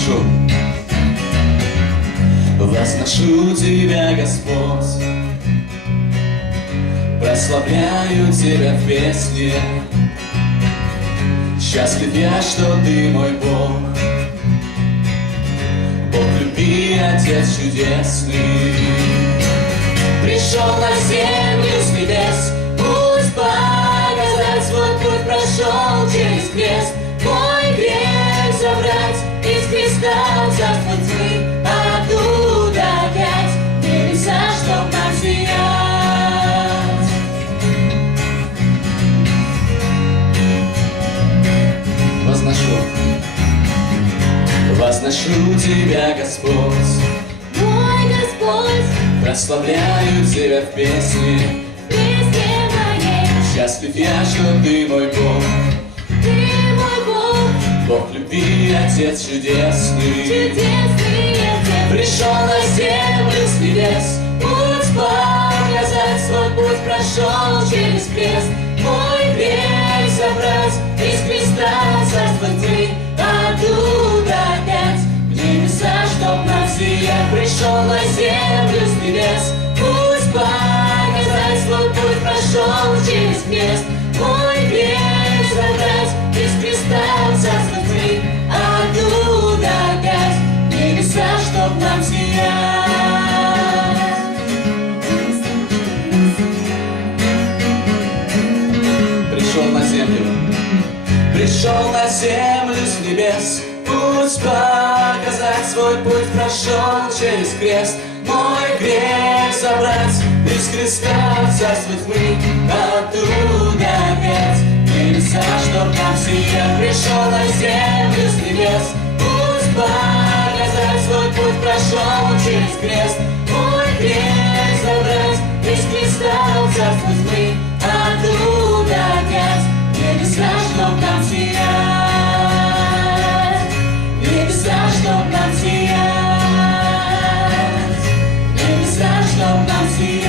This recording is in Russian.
возношу. Возношу Тебя, Господь, прославляю Тебя в песне. Счастлив я, что Ты мой Бог, Бог любви, Отец чудесный. Пришел на землю с небес, пусть показать свой путь, прошел через крест. Мой грех забрать, из креста в царство тьмы, а оттуда опять в небеса, чтоб нам сиять. Возношу Тебя, Господь, Мой Господь, прославляю Тебя в песне. в песне моей. Счастлив я, что Ты мой Бог, Ты мой Бог, Бог любви, Отец чудесный. чудесный Отец. Пришел на землю с небес, Путь показать свой путь, прошел через крест. Мой грех забрать, из креста царство тьмы, а оттуда опять в небеса, чтоб нам сиять. Пришел на землю с небес, путь показать свой путь, прошел через крест. Мой грех забрать, из креста царство тьмы, а оттуда опять в небеса, чтоб нам сиять. Пришел на землю с небес, пусть показать свой путь, прошел через крест. Мой грех забрать, из креста в царство тьмы, оттуда опять в небеса, чтоб нам сиять. Пришел на землю с небес, пусть показать свой путь, прошел через крест. Мой грех забрать, из креста в царство тьмы, оттуда опять небеса, чтоб нам сиять, небеса, чтоб нам сиять, небеса, чтоб нам сиять.